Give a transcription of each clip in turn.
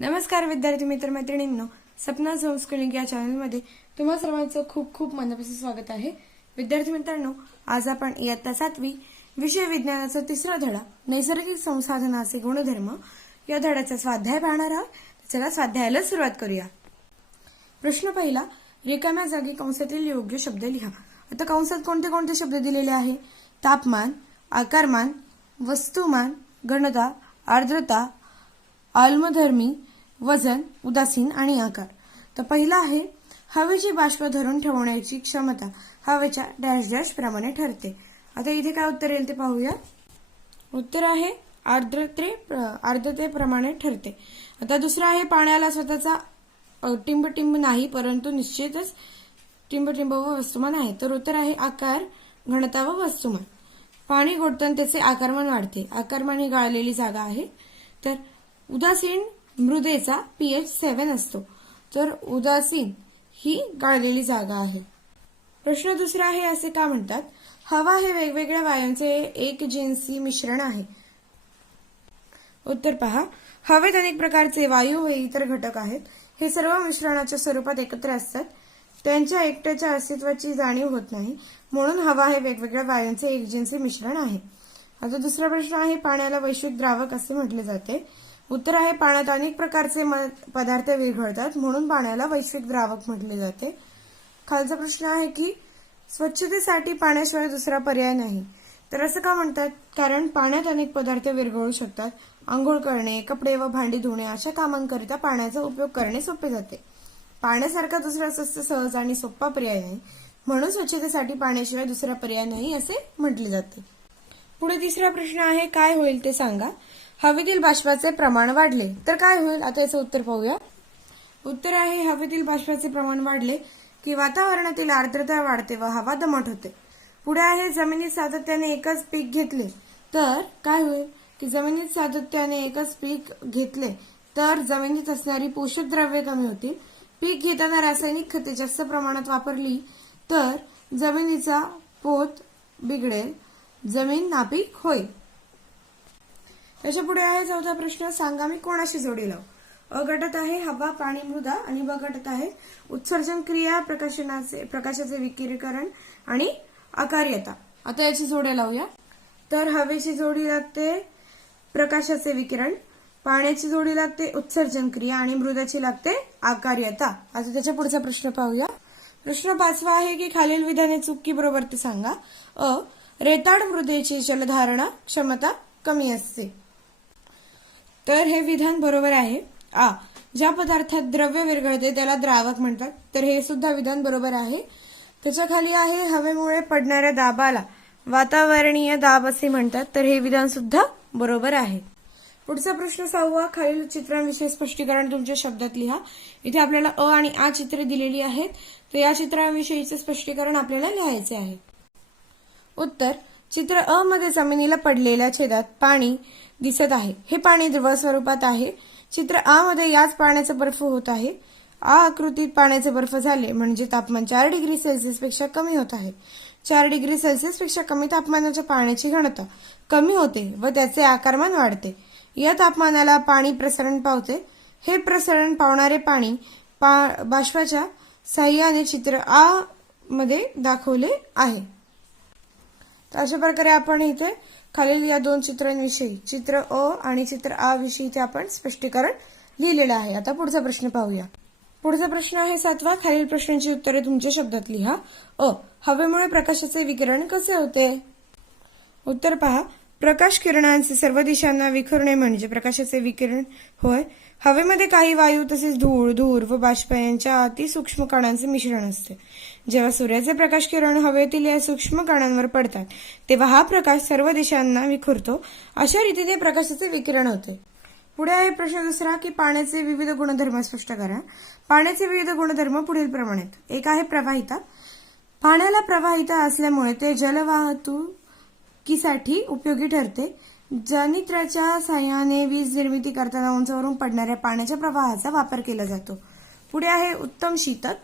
नमस्कार विद्यार्थी मित्र मैत्रिणींनो सपना संस्कृती या चॅनलमध्ये तुम्हा सर्वांचं खूप खूप मनापासून स्वागत आहे. विद्यार्थी मित्रांनो आज आपण इयत्ता सातवी विषय विज्ञानाचा तिसरा धडा नैसर्गिक संसाधनाचे गुणधर्म या धड्याचा स्वाध्याय पाहणार आहोत. चला स्वाध्यायाला सुरुवात करूया. प्रश्न पहिला रिकाम्या जागी कंसातील योग्य शब्द लिहा. आता कंसात कोणते कोणते शब्द दिलेले आहे? तापमान आकारमान वस्तुमान घनता आर्द्रता आल्मधर्मी वजन उदासीन आणि आकार. तर पहिला आहे हवेची बाष्प धरून ठेवण्याची क्षमता. हवेच्या डॅश डॅश प्रमाणे ठरते. आता इथे काय उत्तर येईल ते पाहूया. उत्तर आहे आर्द्रते आर्द्रतेप्रमाणे ठरते. आता दुसरं आहे पाण्याला स्वतःचा टिंबटिंब नाही परंतु निश्चितच टिंबटिंब व वस्तुमान आहे. तर उत्तर आहे आकार घनता व वस्तुमान. पाणी गोडताना त्याचे आकारमान वाढते. आकारमान ही गाळलेली जागा आहे. तर उदासीन मृदेचा पीएच सेव्हन असतो. तर उदासीन ही गाळलेली जागा आहे. प्रश्न दुसरा आहे असे का म्हणतात? हवा हे वेगवेगळ्या वायूंचे एक जिन्सी मिश्रण आहे. उत्तर पहा. हवेत अनेक प्रकारचे वायू व इतर घटक आहेत. हे सर्व मिश्रणाच्या स्वरूपात एकत्र असतात. त्यांच्या एकट्याच्या अस्तित्वाची जाणीव होत नाही. म्हणून हवा हे वेगवेगळ्या वायूंचे एकजिन्सी मिश्रण आहे. आता दुसरा प्रश्न आहे पाण्याला वैश्विक द्रावक असे म्हटले जाते. उत्तर आहे पाण्यात अनेक प्रकारचे म- पदार्थ विरघळतात म्हणून पाण्याला वैश्विक द्रावक म्हटले जाते. खालचा प्रश्न आहे की स्वच्छतेसाठी पाण्याशिवाय दुसरा पर्याय नाही. तर असं का म्हणतात? कारण पाण्यात अनेक पदार्थ विरघळू शकतात. आंघोळ करणे कपडे व भांडी धुणे अशा कामांकरिता पाण्याचा उपयोग करणे सोपे जाते. पाण्यासारखा दुसरा स्वस्त सहज आणि सोपा पर्याय नाही. म्हणून स्वच्छतेसाठी पाण्याशिवाय दुसरा पर्याय नाही असे म्हटले जाते. पुढे तिसरा प्रश्न आहे काय होईल ते सांगा. हवेतील बाष्पाचे प्रमाण वाढले. तर काय होईल? आता याचं उत्तर पाहूया. उत्तर आहे हवेतील बाष्पाचे प्रमाण वाढले की वातावरणातील आर्द्रता वाढते व हवा दमट होते. पुढे आहे जमिनीत सातत्याने एकच पीक घेतले. तर काय होईल? की जमिनीत सातत्याने एकच पीक घेतले तर जमिनीत असणारी पोषक द्रव्ये कमी होतील. पीक घेताना रासायनिक खते जास्त प्रमाणात वापरली तर जमिनीचा पोत बिघडेल. जमीन नापीक होईल. त्याच्या पुढे आहे चौथा प्रश्न सांगा मी कोणाशी जोडी लावू अ गटात आहे हवा पाणी मृदा आणि ब गटात आहे. उत्सर्जन क्रिया प्रकाशनाचे प्रकाशाचे विकिरीकरण आणि आकार्यता आता याची जोड्या लावूया. तर हवेची जोडी लागते प्रकाशाचे विकिरण. पाण्याची जोडी लागते उत्सर्जन क्रिया आणि मृदाची लागते आकार्यता आता त्याच्या पुढचा प्रश्न पाहूया. प्रश्न पाचवा आहे की खालील विधाने चुकी बरोबर ते सांगा. अ. रेताड मृदेची जलधारणा क्षमता कमी असते. तर हे विधान बरोबर आहे. आ ज्या पदार्थात द्रव्य विरघळते त्याला द्रावक म्हणतात. तर हे सुद्धा विधान बरोबर आहे. त्याच्याखाली आहे हवेमुळे पडणाऱ्या दाबाला वातावरणीय दाब असे म्हणतात. तर हे विधान सुद्धा बरोबर आहे. पुढचा प्रश्न सहावा खालील चित्रांविषयी स्पष्टीकरण तुमच्या शब्दात लिहा. इथे आपल्याला अ आणि आ चित्रे दिलेली आहेत. तर या चित्रांविषयीचे स्पष्टीकरण आपल्याला लिहायचे आहे. उत्तर चित्र अ मध्ये जमिनीला पडलेल्या छेदात पाणी दिसत आहे. हे पाणी द्रव स्वरूपात आहे. चित्र आ मध्ये याच पाण्याचा बर्फ होत आहे. आ आकृतीत पाण्याचे बर्फ झाले म्हणजे तापमान चार डिग्री सेल्सिअसपेक्षा कमी होत आहे. चार डिग्री सेल्सिअसपेक्षा कमी तापमानाच्या पाण्याची घनता कमी होते व त्याचे आकारमान वाढते. या तापमानाला पाणी प्रसरण पावते. हे प्रसरण पावणारे पाणी पा- बाष्पाच्या साह्याने चित्र आ मध्ये दाखवले आहे. अशा प्रकारे आपण इथे खालील या दोन चित्रांविषयी चित्र अ आणि चित्र आ विषयी इथे आपण स्पष्टीकरण लिहिलेलं आहे. आता पुढचा प्रश्न पाहूया. पुढचा प्रश्न आहे सातवा. खालील प्रश्नांची उत्तरे तुमच्या शब्दात लिहा. अ. हवेमुळे प्रकाशाचे विकिरण कसे होते? उत्तर पहा. प्रकाश किरणांचे सर्व दिशांना विखुरणे म्हणजे प्रकाशाचे विकिरण होय. हवेमध्ये काही वायू तसेच धूळ धूर व बाष्प यांच्या अतिसूक्ष्म कणांचे मिश्रण असते. जेव्हा सूर्याचे प्रकाश किरण हवेतील या सूक्ष्म कणांवर पडतात तेव्हा हा प्रकाश सर्व दिशांना विखुरतो. अशा रीतीने प्रकाशाचे विकिरण होते. पुढे आहे प्रश्न दुसरा की पाण्याचे विविध गुणधर्म स्पष्ट करा. पाण्याचे विविध गुणधर्म पुढील प्रमाणे एक आहे प्रवाहिता. पाण्याला प्रवाहिता असल्यामुळे ते जलवाहतुकीसाठी उपयोगी ठरते. जनित्राच्या साह्याने वीज निर्मिती करताना उंचावरून पडणाऱ्या पाण्याच्या प्रवाहाचा वापर केला जातो. पुढे आहे उत्तम शीतक.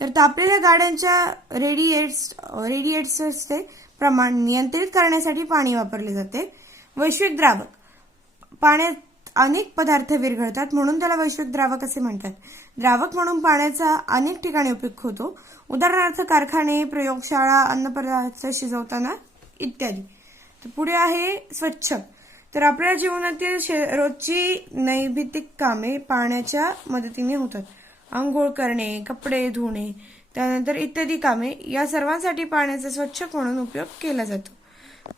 तर तापलेल्या गाड्यांच्या रेडिएट्स रेडिएटर्सचे प्रमाण नियंत्रित करण्यासाठी पाणी वापरले जाते. वैश्विक द्रावक. पाण्यात अनेक पदार्थ विरघळतात म्हणून त्याला वैश्विक द्रावक असे म्हणतात. द्रावक म्हणून पाण्याचा अनेक ठिकाणी उपयोग होतो. उदाहरणार्थ कारखाने प्रयोगशाळा अन्नपदार्थ शिजवताना इत्यादी. तर पुढे आहे स्वच्छ. तर आपल्या जीवनातील शे- रोजची नैभितिक कामे पाण्याच्या मदतीने होतात. आंघोळ करणे कपडे धुणे त्यानंतर इत्यादी कामे या सर्वांसाठी पाण्याचा स्वच्छ म्हणून उपयोग केला जातो.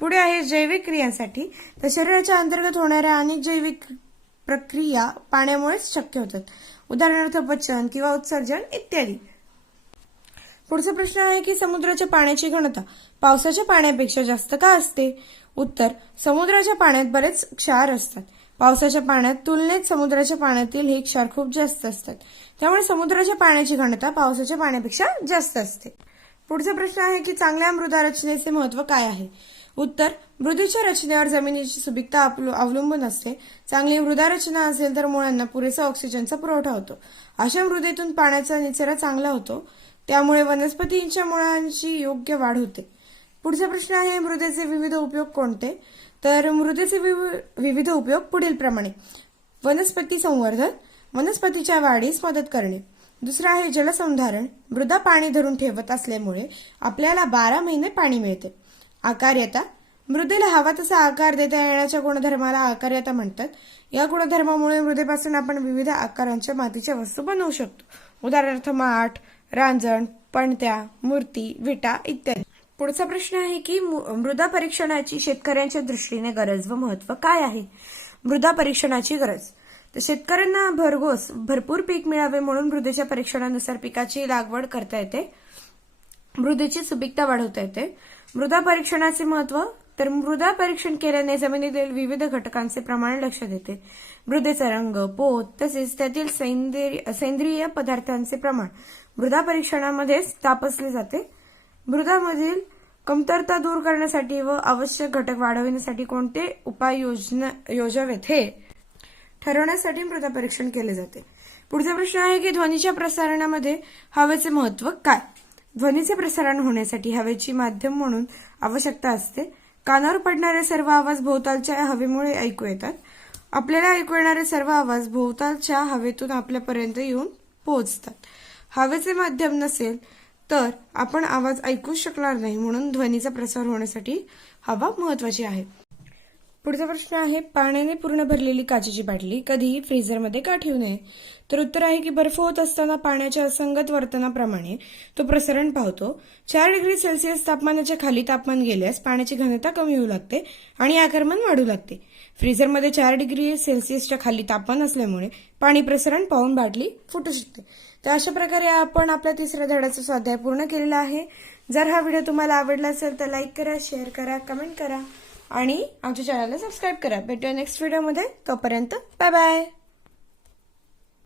पुढे आहे जैविक क्रियांसाठी. तर शरीराच्या अंतर्गत होणाऱ्या अनेक जैविक प्रक्रिया पाण्यामुळेच शक्य होतात. उदाहरणार्थ पचन किंवा उत्सर्जन इत्यादी. पुढचा प्रश्न आहे की समुद्राच्या पाण्याची घनता पावसाच्या पाण्यापेक्षा जास्त का असते? उत्तर समुद्राच्या पाण्यात बरेच क्षार असतात. पावसाच्या पाण्यात तुलनेत समुद्राच्या पाण्यातील हे क्षार खूप जास्त असतात. त्यामुळे समुद्राच्या पाण्याची घनता पावसाच्या पाण्यापेक्षा जास्त असते. पुढचा प्रश्न आहे की चांगल्या मृदा रचनेचे महत्त्व काय आहे? उत्तर मृदेच्या रचनेवर जमिनीची सुपीकता अवलंबून असते. चांगली मृदा रचना असेल तर मुळांना पुरेसा ऑक्सिजनचा पुरवठा होतो. अशा मृदेतून पाण्याचा निचरा चांगला होतो. त्यामुळे वनस्पतींच्या मुळांची योग्य वाढ होते. पुढचा प्रश्न आहे मृदेचे विविध उपयोग कोणते? तर मृदेचे विवि- विविध उपयोग पुढील प्रमाणे. वनस्पती संवर्धन वनस्पतीच्या वाढीस मदत करणे. दुसरं आहे जलसंधारण. मृदा पाणी धरून ठेवत असल्यामुळे आपल्याला बारा महिने पाणी मिळते. आकार्यता मृदेला हवा तसा आकार देता येण्याच्या गुणधर्माला आकार्यता म्हणतात. या गुणधर्मामुळे मृदेपासून आपण विविध आकारांच्या मातीच्या वस्तू बनवू शकतो. उदाहरणार्थ माठ रांजण पणत्या मूर्ती विटा इत्यादी. पुढचा प्रश्न आहे की मृदा परीक्षणाची शेतकऱ्यांच्या दृष्टीने गरज व महत्त्व काय आहे? मृदा परीक्षणाची गरज. तर शेतकऱ्यांना भरघोस भरपूर पीक मिळावे म्हणून मृदेच्या परीक्षणानुसार पिकाची लागवड करता येते. मृदेची सुपीकता वाढवता येते. मृदा परीक्षणाचे महत्त्व? तर मृदा परीक्षण केल्याने जमिनीतील विविध घटकांचे प्रमाण लक्षात येते. मृदेचा रंग पोत तसेच त्यातील सेंद्रिय सेंद्रिय पदार्थांचे प्रमाण. मृदा परीक्षणामध्येच तापसले जाते. मृदामधील कमतरता दूर करण्यासाठी व आवश्यक घटक वाढविण्यासाठी कोणते उपाय योजना योजावेत हे ठरवण्यासाठी मृदा परीक्षण केले जाते. पुढचा प्रश्न आहे की ध्वनीच्या प्रसारणामध्ये हवेचे महत्त्व काय? ध्वनीचे प्रसारण होण्यासाठी हवेची माध्यम म्हणून आवश्यकता असते. कानावर पडणारे सर्व आवाज भोवतालच्या हवेमुळे ऐकू येतात. आपल्याला ऐकू येणारे सर्व आवाज भोवतालच्या हवेतून आपल्यापर्यंत येऊन पोहोचतात. हवेचे माध्यम नसेल तर आपण आवाज ऐकूच शकणार नाही म्हणून ध्वनीचा प्रसार होण्यासाठी हवा महत्वाची आहे. पुढचा प्रश्न आहे पाण्याने पूर्ण भरलेली काचेची बाटली कधीही फ्रीझरमध्ये का ठेवू नये? तर उत्तर आहे की बर्फ होत असताना पाण्याच्या असंगत वर्तनाप्रमाणे तो प्रसरण पावतो. चार डिग्री सेल्सिअस तापमानाच्या खाली तापमान गेल्यास पाण्याची घनता कमी होऊ लागते आणि आकारमान वाढू लागते. फ्रीझरमध्ये चार डिग्री सेल्सिअसच्या खाली तापमान असल्यामुळे पाणी प्रसरण पाहून बाटली फुटू शकते. तर अशा प्रकारे आपण आपल्या तिसऱ्या धड्याचा स्वाध्याय पूर्ण केलेला आहे. जर हा व्हिडिओ तुम्हाला आवडला असेल तर लाईक करा शेअर करा कमेंट करा आणि आमच्या चॅनलला सबस्क्राईब करा. भेटूया नेक्स्ट व्हिडिओमध्ये. तोपर्यंत बाय बाय.